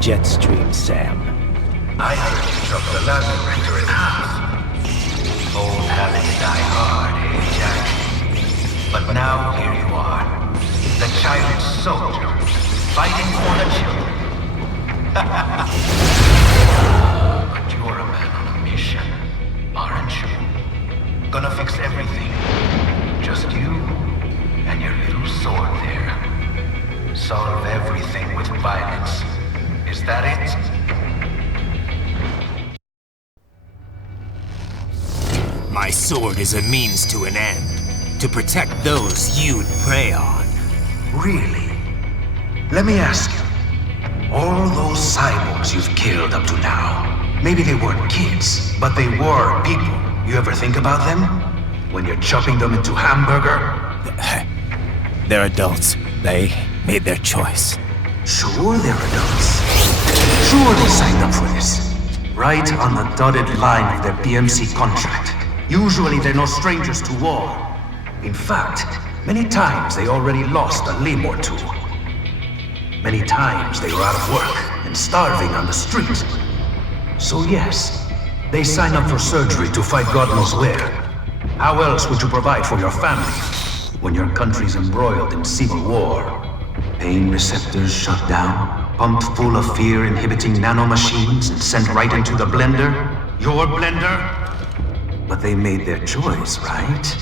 Jetstream, Sam. I heard you chopped the last printer in half. Old habits die hard, eh, Jack? But now here you are, the child soldier, fighting for the children. But you're a man on a mission, aren't you? Gonna fix everything. Just you and your little sword there. Solve everything with violence. Is that it? My sword is a means to an end, to protect those you'd prey on. Really? Let me ask you, all those cyborgs you've killed up to now, maybe they weren't kids, but they were people. You ever think about them? When you're chopping them into hamburger? They're adults. They made their choice. Sure they're adults. Sure they signed up for this. Right on the dotted line of their BMC contract. Usually they're no strangers to war. In fact, many times they already lost a limb or two. Many times they were out of work and starving on the street. So yes, they signed up for surgery to fight God knows where. How else would you provide for your family? when your country's embroiled in civil war. Pain receptors shut down, pumped full of fear-inhibiting nanomachines and sent right into the blender. Your blender? But they made their choice, right?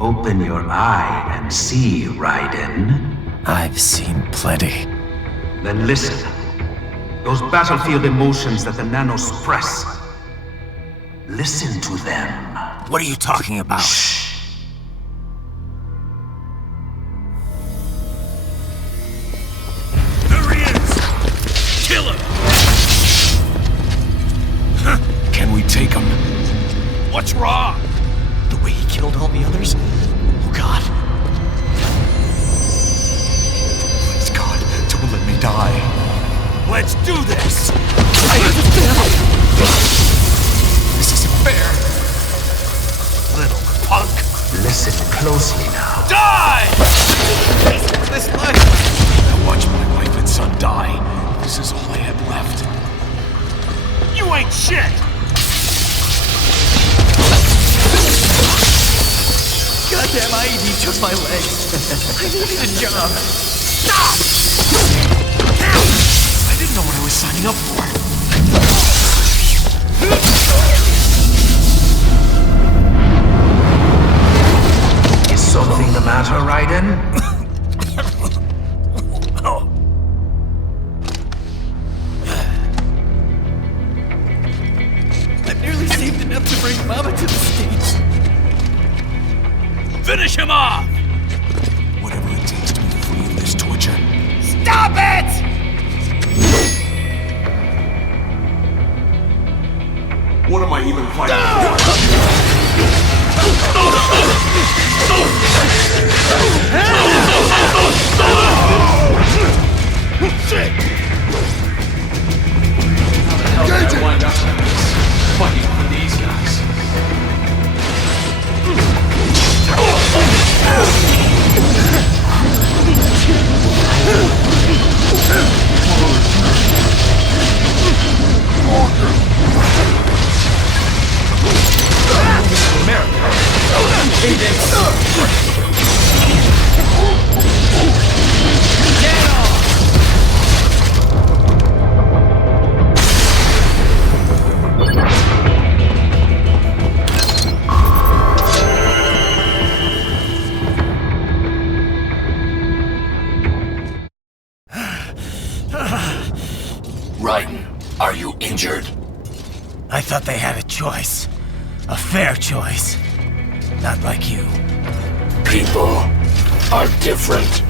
Open your eye and see, Raiden. I've seen plenty. Then listen. Those battlefield emotions that the nanos suppress. Listen to them. What are you talking about? Shh. There he is! Kill him! Can we take him? What's wrong? The way he killed all the others? Oh God. Please God, don't let me die. Let's do this! This isn't fair. Little punk! Listen closely now. Die! This life. I watched my wife and son die. This is all I had left. You ain't shit! Goddamn IED took my legs. I needed a job. Stop! I didn't know what I was signing up for. Is something the matter, Raiden? I've nearly saved enough to bring Mama to the States. Finish him off! Whatever it takes to be free of this torture. Stop it! What am I even fighting? Shit! How the hell did I wind up like this? Fighting for these guys. Raiden, are you injured? I thought they had a choice. A fair choice. Not like you. People are different.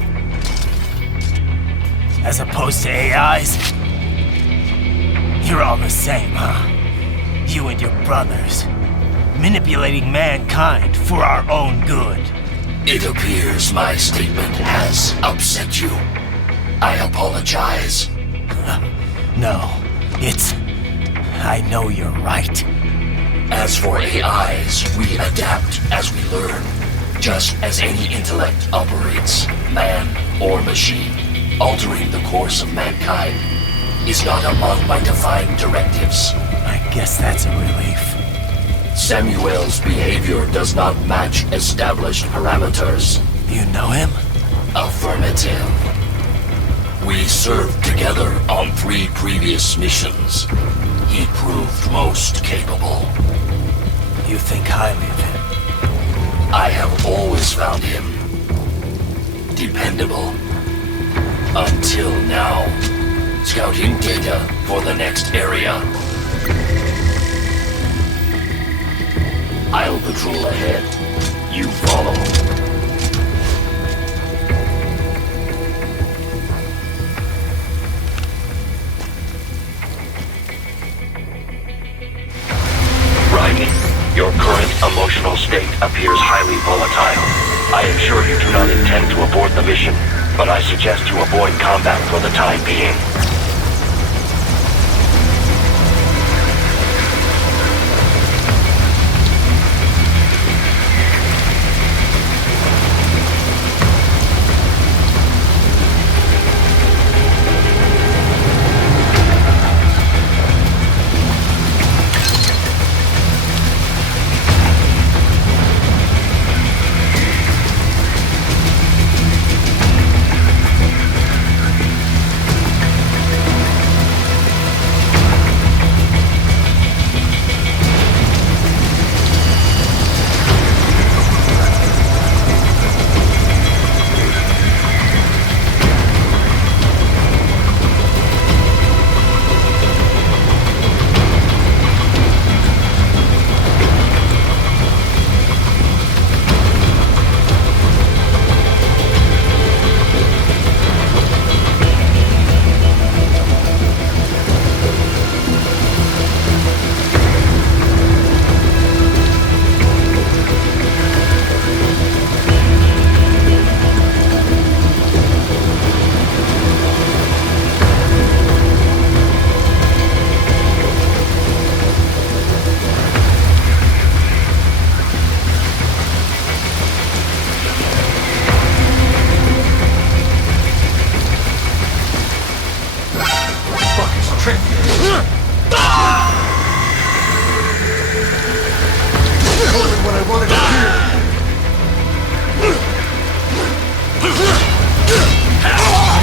As opposed to AIs? You're all the same, huh? You and your brothers. Manipulating mankind for our own good. It appears my statement has upset you. I apologize. No, it's... I know you're right. As for AIs, we adapt as we learn. Just as any intellect operates, man or machine. Altering the course of mankind is not among my defined directives. I guess that's a relief. Samuel's behavior does not match established parameters. You know him? Affirmative. We served together on 3 previous missions. He proved most capable. You think highly of him? I have always found him dependable. Until now. Scouting data for the next area. I'll patrol ahead. You follow. Raiden, your current emotional state appears highly volatile. I am sure you do not intend to abort the mission, but I suggest you avoid combat for the time being.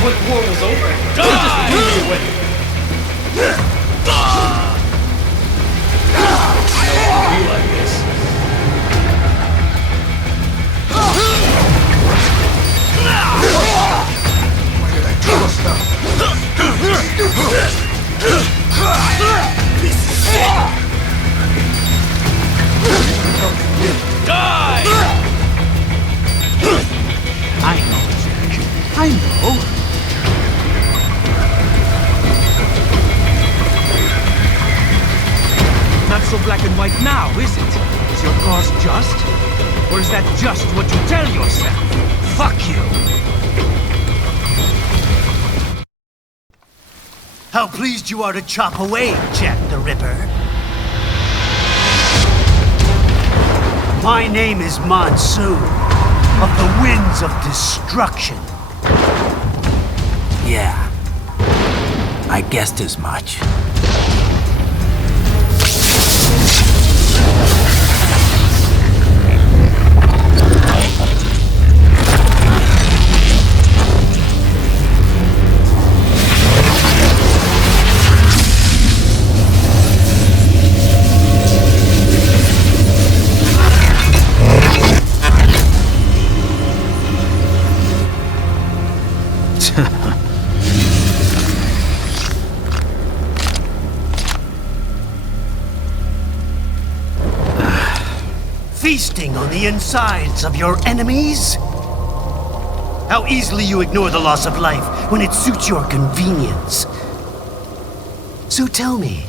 When the war was over, they just threw me away. I won't be like this. Why did I trust them? Die! I know, Jack. I know. Not so black and white now, is it? Is your cause just? Or is that just what you tell yourself? Fuck you! How pleased you are to chop away, Jack the Ripper. My name is Monsoon, of the Winds of Destruction. Yeah, I guessed as much. Feasting on the insides of your enemies? How easily you ignore the loss of life when it suits your convenience. So tell me,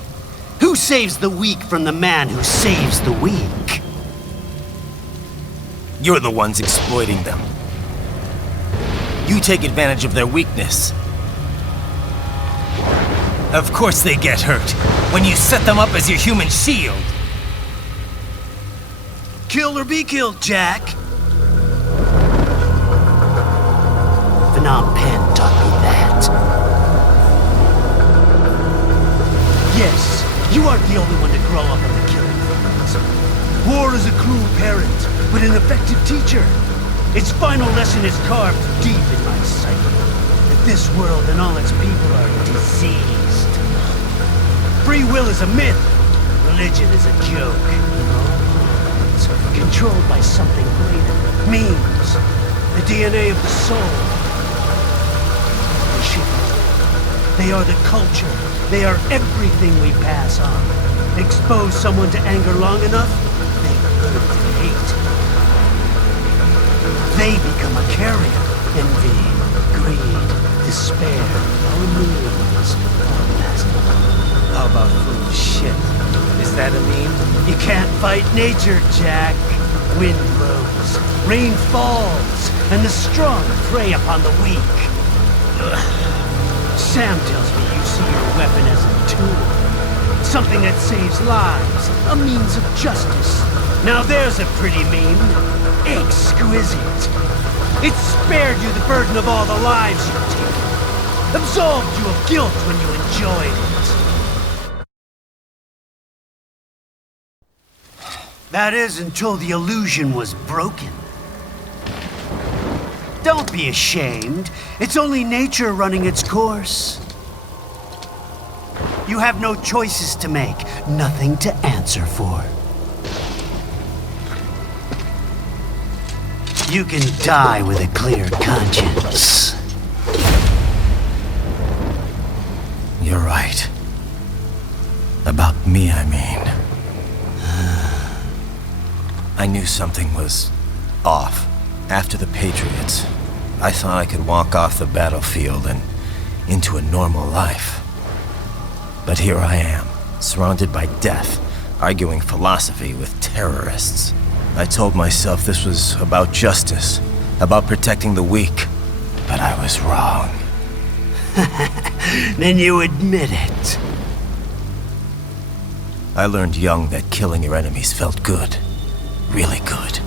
who saves the weak from the man who saves the weak? You're the ones exploiting them. You take advantage of their weakness. Of course they get hurt when you set them up as your human shield. Kill or be killed, Jack. Phnom Penh taught me that. Yes, you aren't the only one to grow up on the killing fields. War is a cruel parent, but an effective teacher. Its final lesson is carved deep in my psyche. That this world and all its people are diseased. Free will is a myth. Religion is a joke, you know? Controlled by something greater. Memes. The DNA of the soul. The shit. They are the culture. They are everything we pass on. Expose someone to anger long enough, they learn to hate. They become a carrier. Envy, greed, despair, all memes, all past. How about food shit? Is that a meme? You can't fight nature, Jack. Wind blows, rain falls, and the strong prey upon the weak. Sam tells me you see your weapon as a tool. Something that saves lives, a means of justice. Now there's a pretty meme. Exquisite. It spared you the burden of all the lives you've taken. Absolved you of guilt when you enjoyed it. That is, until the illusion was broken. Don't be ashamed. It's only nature running its course. You have no choices to make, nothing to answer for. You can die with a clear conscience. You're right. About me, I mean. I knew something was off. After the Patriots, I thought I could walk off the battlefield and into a normal life. But here I am, surrounded by death, arguing philosophy with terrorists. I told myself this was about justice, about protecting the weak, but I was wrong. Then you admit it. I learned young that killing your enemies felt good. Really good.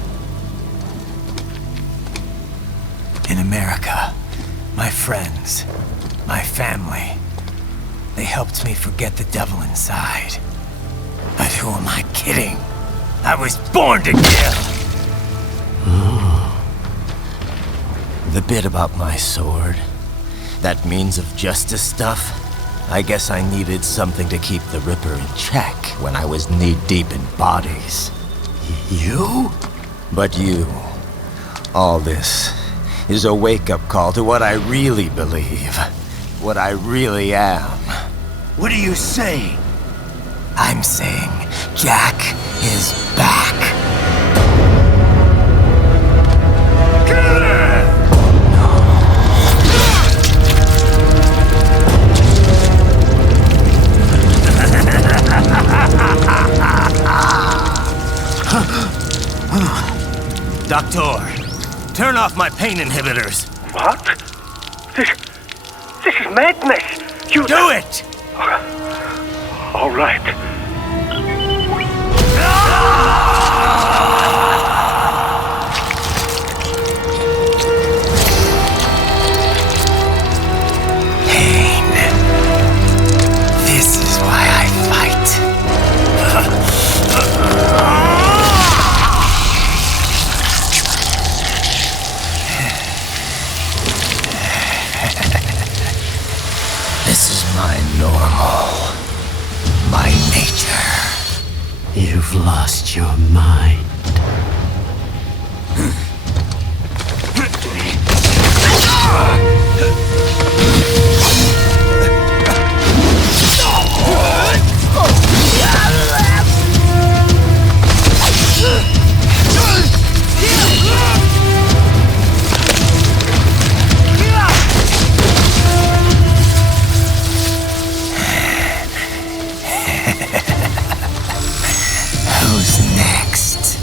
In America, my friends, my family, they helped me forget the devil inside. But who am I kidding? I was born to kill! The bit about my sword, that means of justice stuff, I guess I needed something to keep the Ripper in check when I was knee-deep in bodies. You? But you, all this, is a wake-up call to what I really believe, what I really am. What are you saying? I'm saying Jack is back. Doctor, turn off my pain inhibitors. What? This is madness. You Do it! All right. Pain. This is why I fight. This is my normal. My nature. You've lost your mind. Who's next?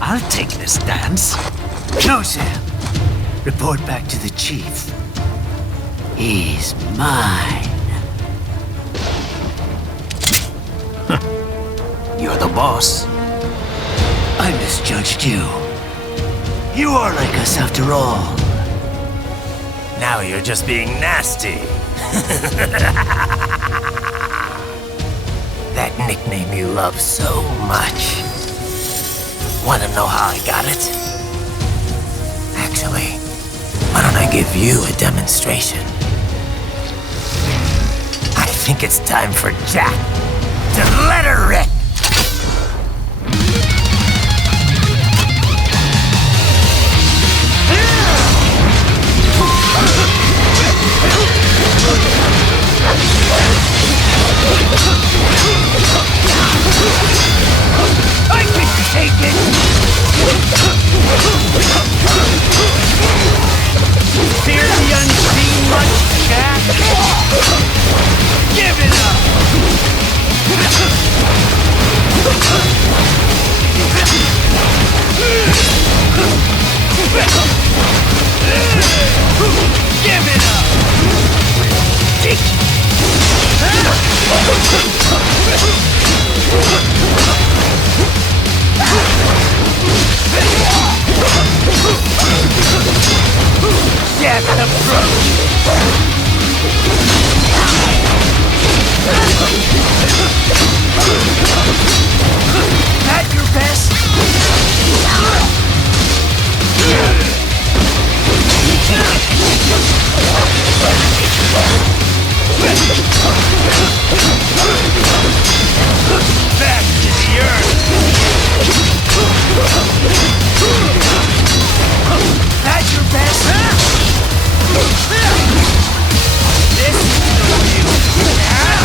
I'll take this dance. No, Sam. Report back to the chief. He's mine. You're the boss. I misjudged you. You are like us after all. Now you're just being nasty. That nickname you love so much. Wanna know how I got it? Actually, why don't I give you a demonstration? I think it's time for Jack to let her rip. I can take it! Fear the unseen much, Jack? Give it up! Give it up! Death approach! At your best? Back to the earth! At your best? This is the real now!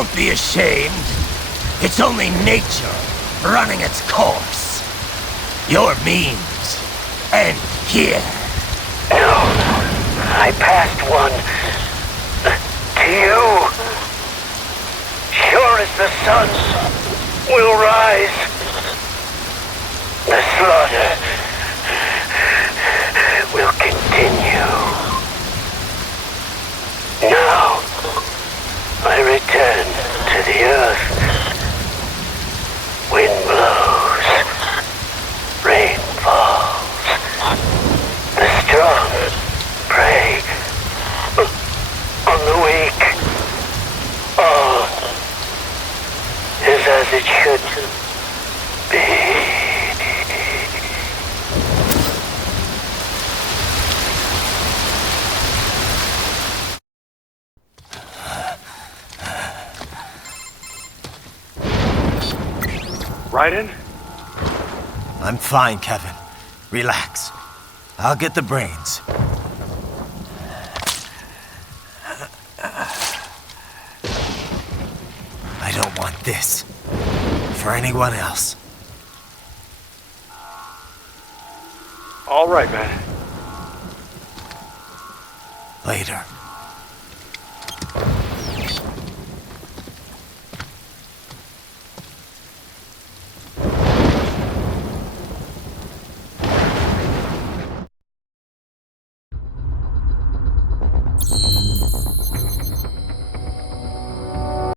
Don't be ashamed. It's only nature running its course. Your means end here. No, I passed one to you. Sure as the sun will rise, the slaughter will continue. Now, I return to the earth. Wind blows, rain falls. The strong prey on the weak. All is as it should be. Raiden? I'm fine, Kevin. Relax. I'll get the brains. I don't want this for anyone else. All right, man. Later.